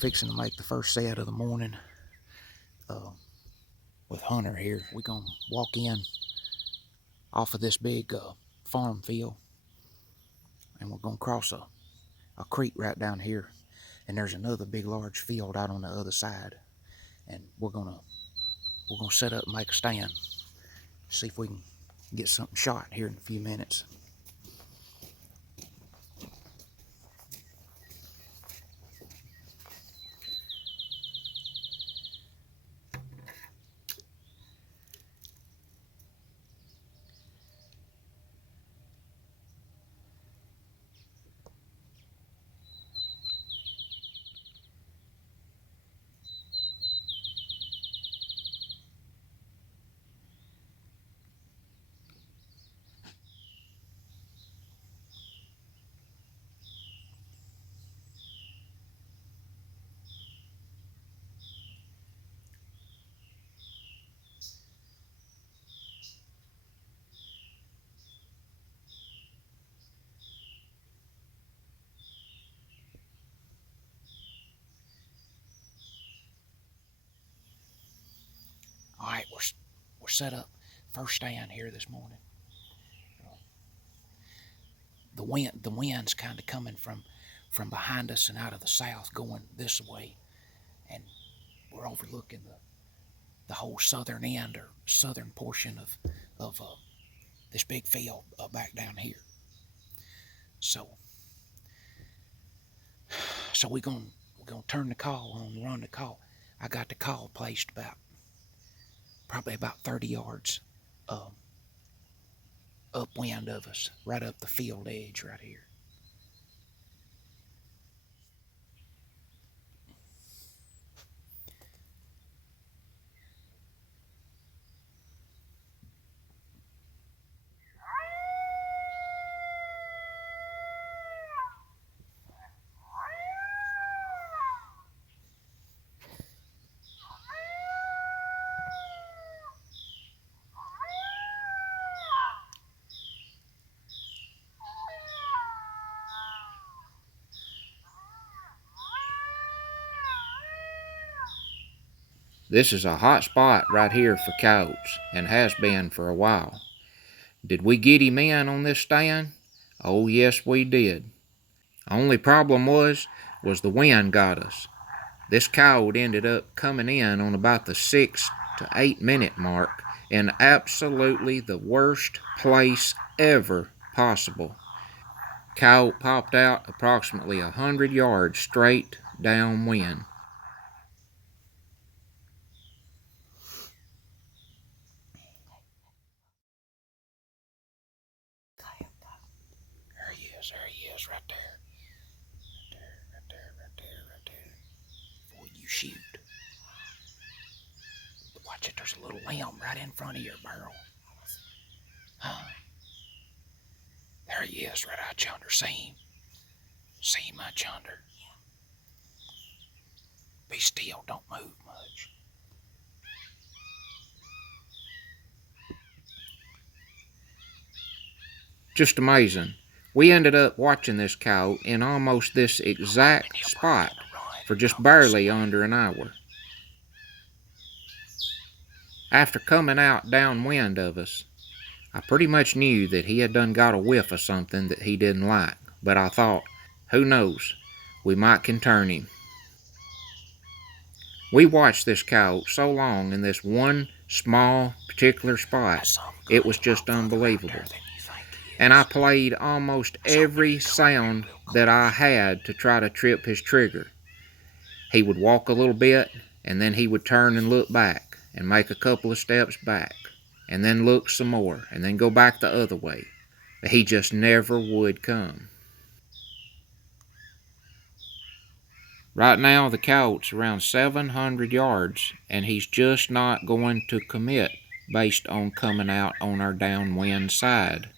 fixing to make the first set of the morning with Hunter here. We're going to walk in off of this big farm field, and we're going to cross a creek right down here, and there's another big large field out on the other side, and we're gonna set up and make a stand, see if we can get something shot here in a few minutes. All right, we're set up. First stand here this morning. The wind's kind of coming from behind us and out of the south, going this way, and we're overlooking the whole southern end or southern portion of this big field back down here. So we're gonna turn the call on, run the call. I got the call placed probably about 30 yards upwind of us, right up the field edge right here. This is a hot spot right here for coyotes, and has been for a while. Did we get him in on this stand? Oh yes, we did. Only problem was the wind got us. This coyote ended up coming in on about the 6 to 8 minute mark in absolutely the worst place ever possible. Coyote popped out approximately 100 yards straight downwind. There he is, right there. Right there. Before you shoot. Watch it, there's a little limb right in front of your barrel. There he is, right out yonder. See him? See him out yonder? Be still, don't move much. Just amazing. We ended up watching this coyote in almost this exact spot for just barely under an hour. After coming out downwind of us, I pretty much knew that he had done got a whiff of something that he didn't like, but I thought, who knows, we might can turn him. We watched this coyote so long in this one small particular spot, it was just unbelievable. And I played almost every sound that I had to try to trip his trigger. He would walk a little bit, and then he would turn and look back, and make a couple of steps back, and then look some more, and then go back the other way. But he just never would come. Right now the coyote's around 700 yards, and he's just not going to commit based on coming out on our downwind side.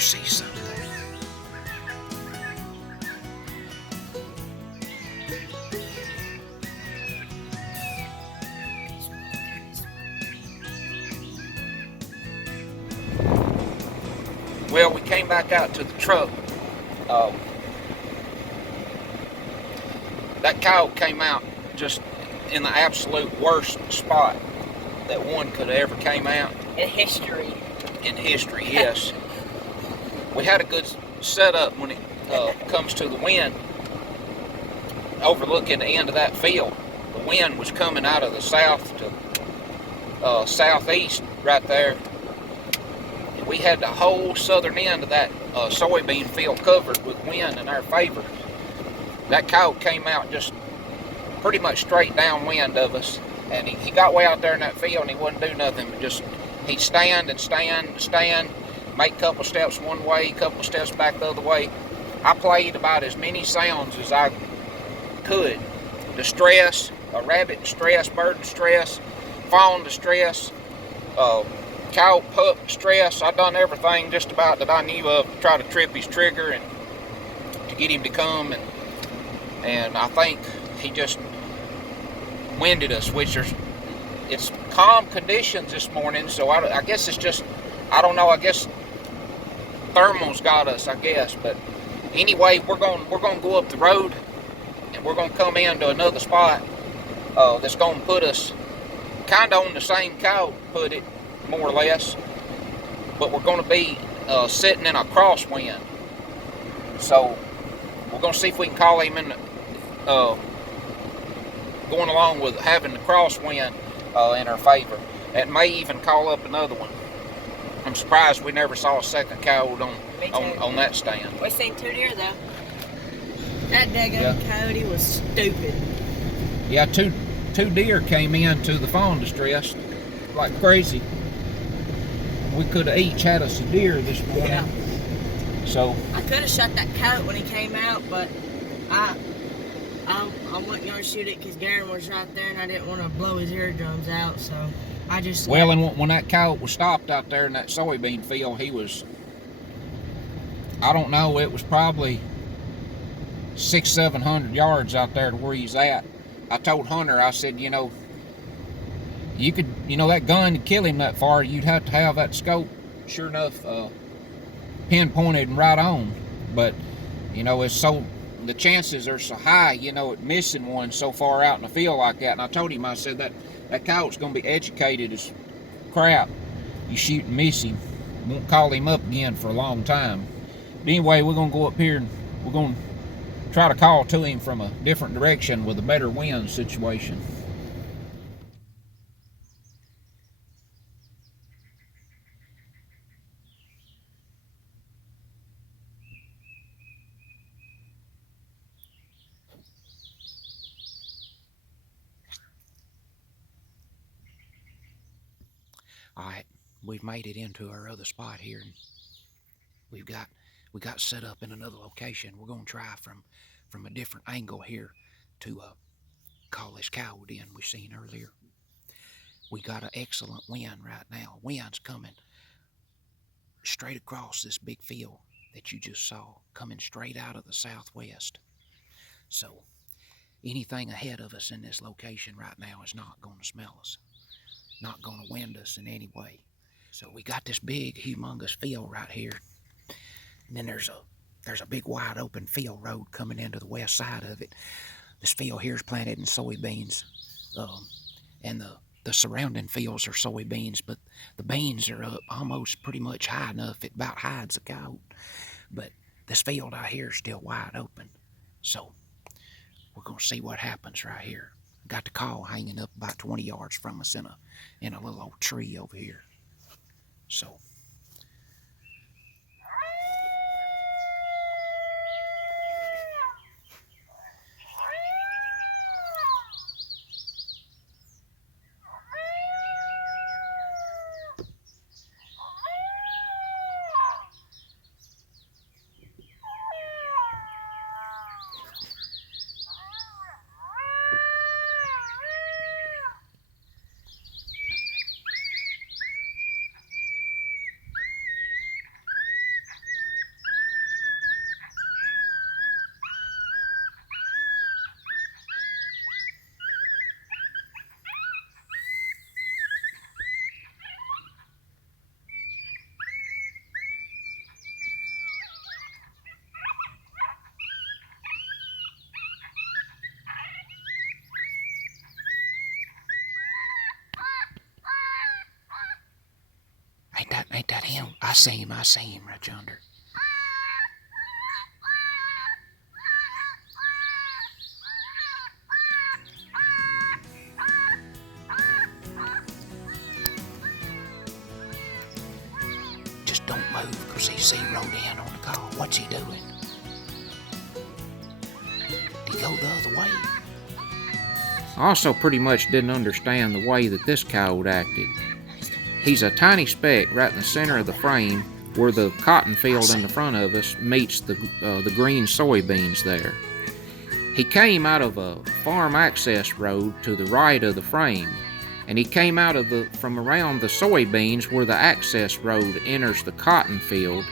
see something? Well, we came back out to the truck. That coyote came out just in the absolute worst spot that one could have ever came out. In history. In history, yes. We had a good setup when it comes to the wind. Overlooking the end of that field, the wind was coming out of the south to southeast right there. And we had the whole southern end of that soybean field covered with wind in our favor. That coyote came out just pretty much straight downwind of us, and he got way out there in that field and he wouldn't do nothing but just, he'd stand and stand and stand, make a couple steps one way, a couple steps back the other way. I played about as many sounds as I could. Distress, a rabbit distress, bird distress, fawn distress, cow pup distress. I done everything just about that I knew of to try to trip his trigger and to get him to come, and I think he just winded us, which it's calm conditions this morning, so I guess it's just, I don't know, I guess thermals got us, I guess. But anyway, we're going to go up the road and we're going to come into another spot that's going to put us kind of on the same coyote, put it more or less, but we're going to be sitting in a crosswind. So we're going to see if we can call him in going along with having the crosswind in our favor. And may even call up another one. I'm surprised we never saw a second coyote on that stand. We seen 2 deer though. That daggone coyote was stupid. Yeah, two deer came into the fawn distress like crazy. We could have each had us a deer this morning. Yeah. So I could have shot that coyote when he came out, but I wasn't gonna shoot it because Garen was right there, and I didn't want to blow his eardrums out. So I just and when that coyote was stopped out there in that soybean field, he was, I don't know, it was probably 600-700 yards out there to where he's at. I told Hunter, I said, you could, that gun to kill him that far, you'd have to have that scope, sure enough, pinpointed and right on. But, it's so, the chances are so high, at missing one so far out in the field like that. And I told him, I said, that coyote's going to be educated as crap. You shoot and miss him. Won't call him up again for a long time. But anyway, we're going to go up here and we're going to try to call to him from a different direction with a better wind situation. Alright, we've made it into our other spot here, and we got set up in another location. We're going to try from a different angle here to call this coyote in we seen earlier. We got an excellent wind right now. Wind's coming straight across this big field that you just saw, coming straight out of the southwest. So anything ahead of us in this location right now is not going to smell us, not going to wind us in any way. So we got this big, humongous field right here, and then there's a big wide open field road coming into the west side of it. This field here is planted in soybeans, and the surrounding fields are soybeans, but the beans are up almost pretty much high enough it about hides the coyote. But this field out here is still wide open, so we're gonna see what happens right here. Got the call hanging up about 20 yards from us in a little old tree over here. So Ain't that him? I see him right yonder. Just don't move, because he zeroed in on the call. What's he doing? Did he go the other way? I also pretty much didn't understand the way that this coyote acted. He's a tiny speck right in the center of the frame where the cotton field in the front of us meets the green soybeans there. He came out of a farm access road to the right of the frame, and he came out of from around the soybeans where the access road enters the cotton field,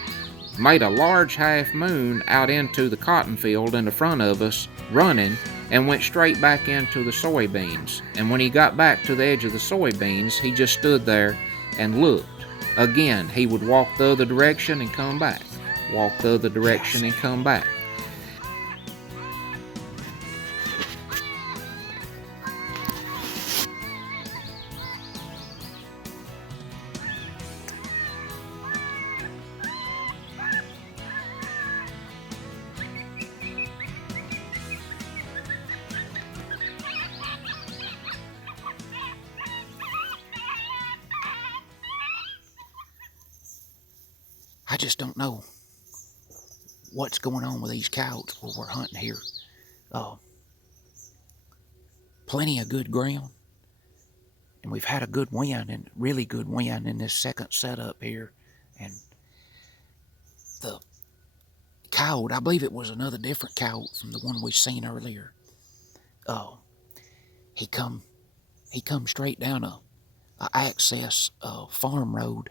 made a large half moon out into the cotton field in the front of us, running, and went straight back into the soybeans. And when he got back to the edge of the soybeans, he just stood there and looked. Again, he would walk the other direction and come back. Walk the other direction and come back. I just don't know what's going on with these coyotes while we're hunting here. Plenty of good ground, and we've had a good wind, and really good wind in this second setup here. And the coyote, I believe it was another different coyote from the one we seen earlier. He come straight down a access farm road,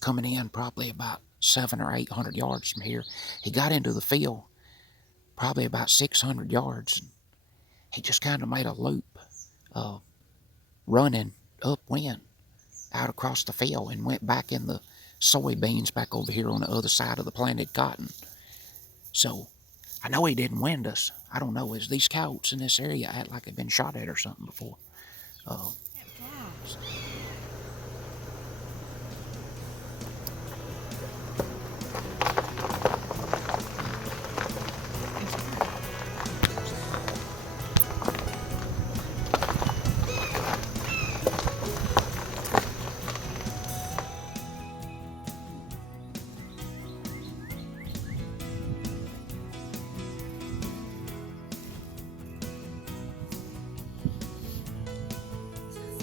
coming in probably about 700 or 800 yards from here. He got into the field probably about 600 yards. And he just kind of made a loop, running upwind out across the field, and went back in the soybeans back over here on the other side of the planted cotton. So I know he didn't wind us. I don't know, is these coyotes in this area act like they've been shot at or something before?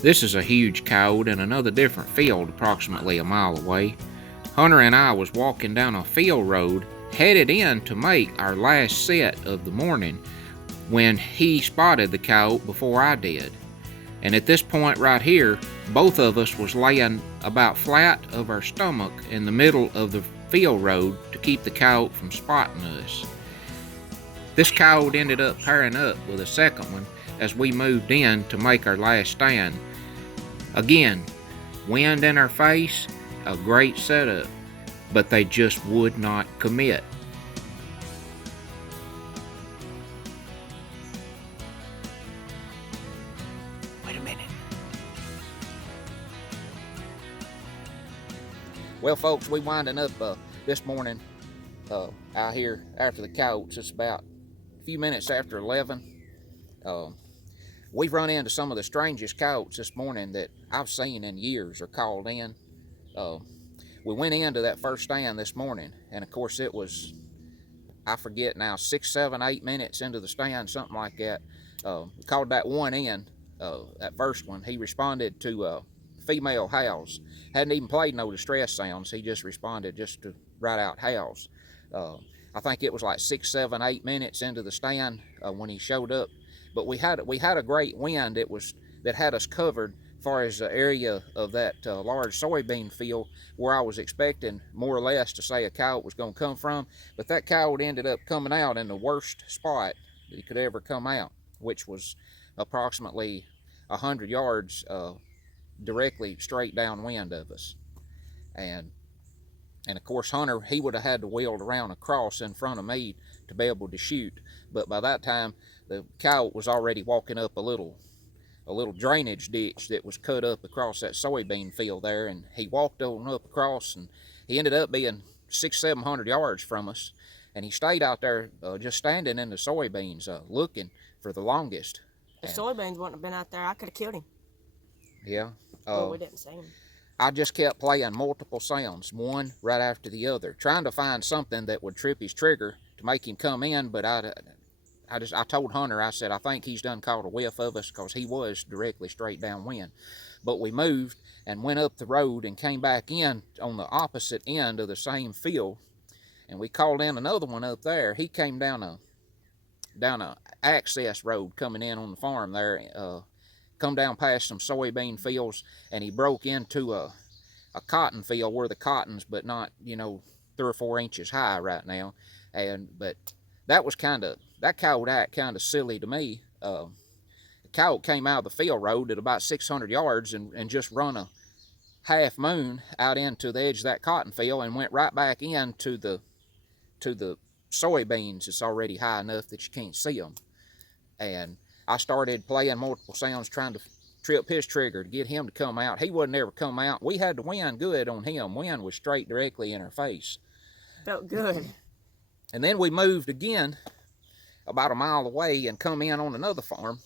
This is a huge coyote in another different field approximately a mile away. Hunter and I was walking down a field road headed in to make our last set of the morning when he spotted the coyote before I did. And at this point right here, both of us was laying about flat of our stomach in the middle of the field road to keep the coyote from spotting us. This coyote ended up pairing up with a second one as we moved in to make our last stand. Again, wind in our face, a great setup, but they just would not commit. Wait a minute. Well, folks, we winding up this morning out here after the coyotes. It's about a few minutes after 11. We've run into some of the strangest coyotes this morning that I've seen in years or called in. We went into that first stand this morning, and of course it was, I forget now, 6, 7, 8 minutes into the stand, something like that. We called that one in, that first one. He responded to female howls. Hadn't even played no distress sounds. He just responded just to right out howls. I think it was like 6, 7, 8 minutes into the stand when he showed up. But we had a great wind that had us covered as far as the area of that large soybean field where I was expecting more or less to say a coyote was going to come from. But that coyote ended up coming out in the worst spot that he could ever come out, which was approximately 100 yards directly straight downwind of us. And of course, Hunter, he would have had to wheel around across in front of me to be able to shoot. But by that time, the coyote was already walking up a little little drainage ditch that was cut up across that soybean field there, and he walked on up across, and he ended up being 600-700 yards from us, and he stayed out there just standing in the soybeans looking for the longest. If soybeans wouldn't have been out there, I could have killed him. Yeah. Well, we didn't see him. I just kept playing multiple sounds, one right after the other, trying to find something that would trip his trigger to make him come in. But I told Hunter, I said, I think he's done caught a whiff of us, because he was directly straight downwind. But we moved and went up the road and came back in on the opposite end of the same field, and we called in another one up there. He came down a access road coming in on the farm there, come down past some soybean fields, and he broke into a cotton field where the cotton's but not 3 or 4 inches high right now. But that coyote act kind of silly to me. The coyote came out of the field road at about 600 yards and just run a half moon out into the edge of that cotton field and went right back into the soybeans. It's already high enough that you can't see them. And I started playing multiple sounds, trying to trip his trigger to get him to come out. He wouldn't ever come out. We had the wind good on him. Wind was straight directly in our face. Felt good. And then we moved again about a mile away and come in on another farm,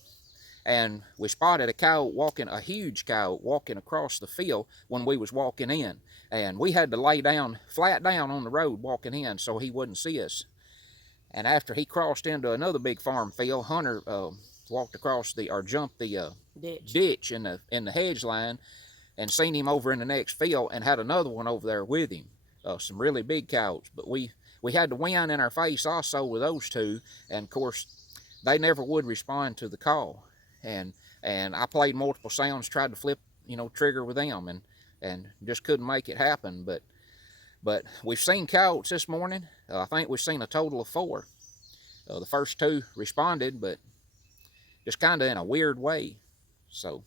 and we spotted a huge coyote walking across the field when we was walking in. And we had to lay down, flat down on the road walking in so he wouldn't see us. And after he crossed into another big farm field, Hunter walked across jumped the ditch in the hedge line, and seen him over in the next field, and had another one over there with him. Some really big coyotes. But we had the wind in our face also with those two, and of course they never would respond to the call. And I played multiple sounds, tried to flip trigger with them, and just couldn't make it happen. But we've seen coyotes this morning. I think we've seen a total of 4. The first 2 responded, but just kind of in a weird way. So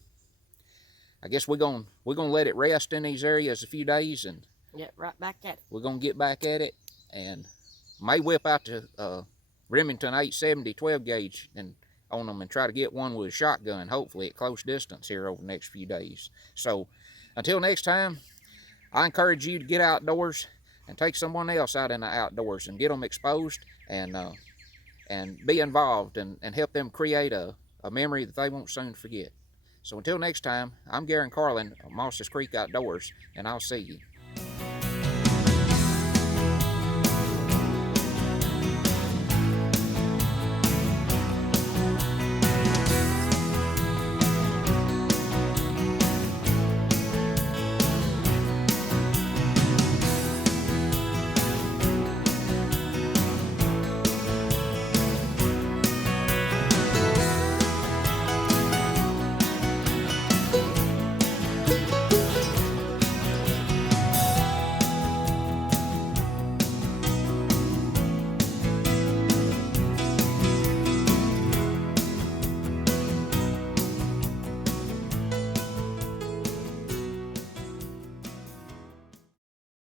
I guess we're gonna let it rest in these areas a few days, and get right back at it. We're gonna get back at it, and may whip out the Remington 870 12 gauge and on them and try to get one with a shotgun, hopefully at close distance here over the next few days. So until next time, I encourage you to get outdoors and take someone else out in the outdoors and get them exposed, and be involved and help them create a memory that they won't soon forget. So until next time, I'm Garen Carlin of Mosses Creek Outdoors, and I'll see you.